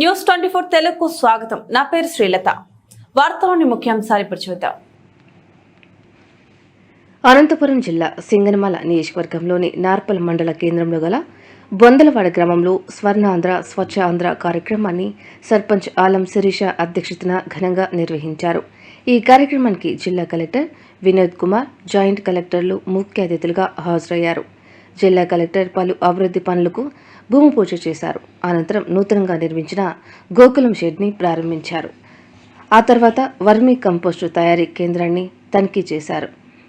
News 24 తెలుగుకు స్వాగతం. నా పేరు శ్రీలత. వార్తలోని ముఖ్యాంశాలు ఇప్పుడు చూద్దాం. అనంతపురం జిల్లా సింగనమల నియోజకవర్గంలోని నార్పల్ మండల కేంద్రంలో గల బొందలవాడ గ్రామంలో స్వర్ణాంధ్ర స్వచ్ఛ ఆంధ్ర కార్యక్రమాన్ని సర్పంచ్ ఆలం శిరీష అధ్యక్షతన ఘనంగా నిర్వహించారు. ఈ కార్యక్రమానికి జిల్లా కలెక్టర్ వినోద్ కుమార్, జాయింట్ కలెక్టర్లు ముఖ్య అతిథులుగా హాజరయ్యారు. జిల్లా కలెక్టర్ పలు అభివృద్ధి పనులకు భూమి పూజ చేశారు. అనంతరం నూతనంగా నిర్మించిన గోకులం షెడ్ని ప్రారంభించారు. ఆ తర్వాత వర్మీ కంపోస్టు తయారీ కేంద్రాన్ని తనిఖీ చేశారు.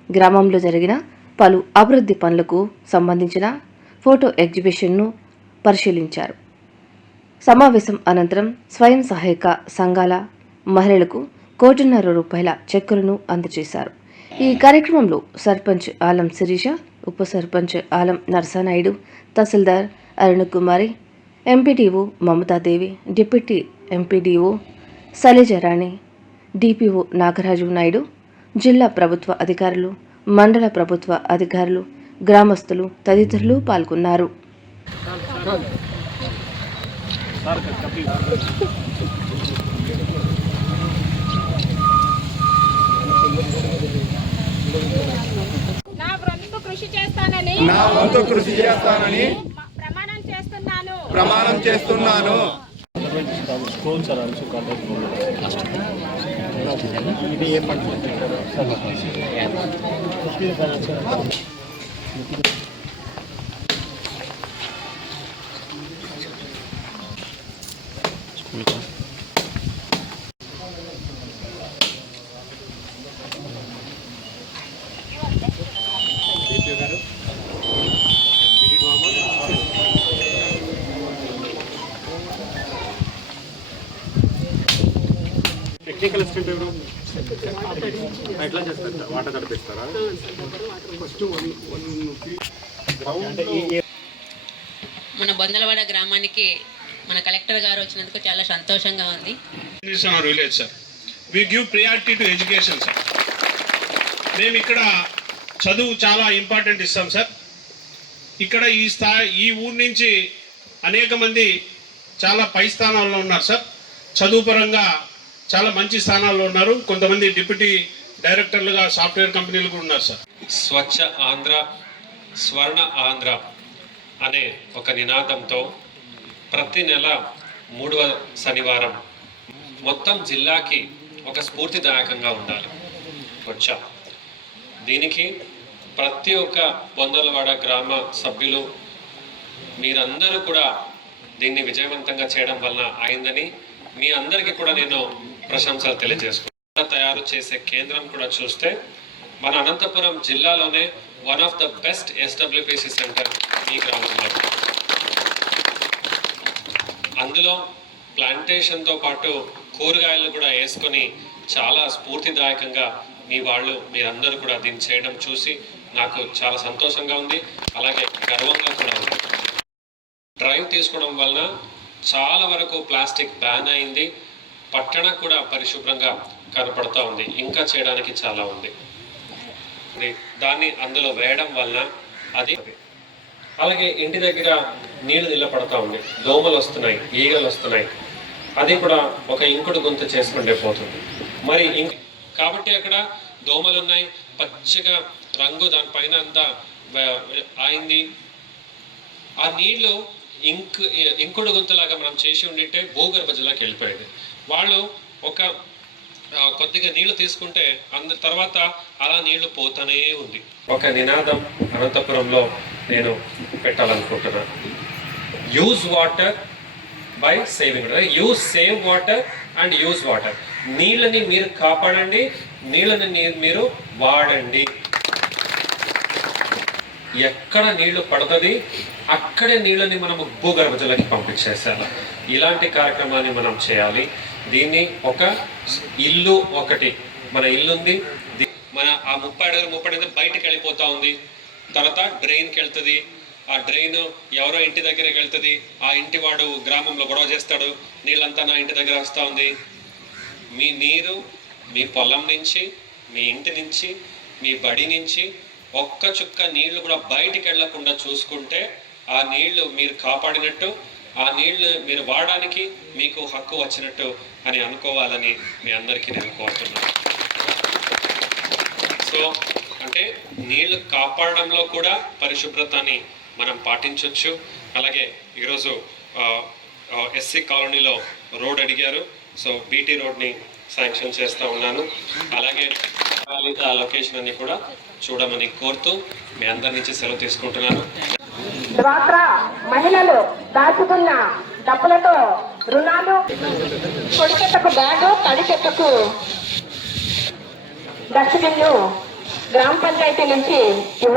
గ్రామంలో జరిగిన పలు అభివృద్ధి పనులకు సంబంధించిన ఫోటో ఎగ్జిబిషన్ను పరిశీలించారు. సమావేశం అనంతరం స్వయం సహాయక సంఘాల మహిళలకు ₹1,50,00,000 చెక్కులను అందజేశారు. ఈ కార్యక్రమంలో సర్పంచ్ ఆలం శిరీష, ఉప sarpanch Alam Narasanaidu, tehsildar Arunakumari, MPDO Mamatadevi, deputy MPDO Shailajarani, DPO Nagaraju Naidu, జిల్లా ప్రభుత్వ అధికారులు, మండల ప్రభుత్వ అధికారులు, గ్రామస్తులు తదితరులు పాల్గొన్నారు. నా వంతు కృషి చేస్తానని ప్రమాణం చేస్తున్నాను. టెక్నికల్ అసిస్టెంట్ ఎవరు ఎట్లా చేస్తారు? వాటర్ తడిపిస్తారా? మన బొందలవాడ గ్రామానికి మన కలెక్టర్ గారు వచ్చినందుకు చాలా సంతోషంగా ఉంది. Village sir, we give priority to education sir. మేము ఇక్కడ చదువు చాలా ఇంపార్టెంట్ ఇస్తాం సార్. ఇక్కడ ఈ ఊరు నుంచి అనేక మంది చాలా పై స్థానాల్లో ఉన్నారు సార్. చదువు పరంగా చాలా మంచి స్థానాల్లో ఉన్నారు. కొంతమంది డిప్యూటీ డైరెక్టర్లుగా సాఫ్ట్వేర్ కంపెనీలు కూడా ఉన్నారు సార్. స్వచ్ఛ ఆంధ్ర స్వర్ణ ఆంధ్ర అనే ఒక నినాదంతో ప్రతి నెల 3వ శనివారం మొత్తం జిల్లాకి ఒక స్ఫూర్తిదాయకంగా ఉండాలి. వచ్చా దీనికి ప్రతి ఒక్క బొందలవాడ గ్రామ సభ్యులు మీరందరూ కూడా దీన్ని విజయవంతంగా చేయడం వలన అయిందని మీ అందరికీ కూడా నేను ప్రశంసలు తెలియజేసుకుంటా. తయారు చేసే కేంద్రం కూడా చూస్తే మన అనంతపురం జిల్లాలోనే one of the best SWPC centre ఈ గ్రామంలో. అందులో ప్లాంటేషన్తో పాటు కూరగాయలు కూడా వేసుకొని చాలా స్ఫూర్తిదాయకంగా మీరందరూ కూడా దీన్ని చేయడం చూసి నాకు చాలా సంతోషంగా ఉంది, అలాగే గర్వంగా కూడా ఉంది. డ్రైవ్ తీసుకోవడం వలన చాలా వరకు ప్లాస్టిక్ బ్యాన్ అయింది. పట్టణం కూడా పరిశుభ్రంగా కనపడుతూ ఉంది. ఇంకా చేయడానికి చాలా ఉంది. దాన్ని అందులో వేయడం వలన అది అలాగే ఇంటి దగ్గర నీళ్లు నిలబడతా ఉంది, దోమలు వస్తున్నాయి, ఈగలు వస్తున్నాయి. అది కూడా ఒక ఇంకుడు గుంత చేసుకుంటే పోతుంది. మరి కాబట్టి అక్కడ దోమలు ఉన్నాయి, పచ్చగా రంగు దానిపైన అంతా అయింది. ఆ నీళ్లు ఇంకుడు గుంతలాగా మనం చేసి ఉండింటే భూగర్భ జలాకి వెళ్ళిపోయేది. వాళ్ళు ఒక కొద్దిగా నీళ్లు తీసుకుంటే తర్వాత అలా నీళ్లు పోతూనే ఉంది. ఒక నినాదం అనంతపురంలో నేను పెట్టాలనుకుంటున్నాను. Use water by saving. Use save water and use water. నీళ్ళని మీరు కాపాడండి, నీళ్ళని మీరు వాడండి. ఎక్కడ నీళ్లు పడుతుంది అక్కడే నీళ్ళని మనము భూగర్భ జలానికి పంపించేసాలి. ఇలాంటి కార్యక్రమాన్ని మనం చేయాలి. దీన్ని ఒక ఇల్లు ఒకటి, మన ఇల్లు ఉంది, మన ఆ 30 అడుగులు బయటకు వెళ్ళిపోతా ఉంది. తర్వాత డ్రైన్కి వెళ్తుంది. ఆ డ్రైన్ ఎవరో ఇంటి దగ్గరికి వెళ్తుంది. ఆ ఇంటి వాడు గ్రామంలో గొడవ చేస్తాడు, నీళ్ళంతా నా ఇంటి దగ్గర వస్తూ ఉంది. మీ నీరు మీ పొలం నుంచి, మీ ఇంటి నుంచి, మీ బడి నుంచి ఒక్క చుక్క నీళ్లు కూడా బయటికి వెళ్లకుండా చూసుకుంటే ఆ నీళ్లు మీరు కాపాడినట్టు, ఆ నీళ్లు మీరు వాడడానికి మీకు హక్కు వచ్చినట్టు అని అనుకోవాలని మీ అందరికీ నేను కోరుతున్నాను. సో అంటే నీళ్లు కాపాడడంలో కూడా పరిశుభ్రతని మనం పాటించవచ్చు. అలాగే ఈరోజు ఎస్సీ కాలనీలో రోడ్ అడిగారు, సో బీటీ రోడ్ని శాంక్షన్ చేస్తూ ఉన్నాను. అలాగే ఆ లొకేషన్ అన్ని కూడా చూడమని కోరుతూ మీ అందరి నుంచి సెలవు తీసుకుంటున్నాను. డ్వాక్రా మహిళలు దాచుకున్న డబ్బులతో రుణాలు, పొడి చెత్తకు బ్యాగు, తడి చెత్తకు డస్ట్బిన్ను గ్రామ పంచాయతీ నుంచి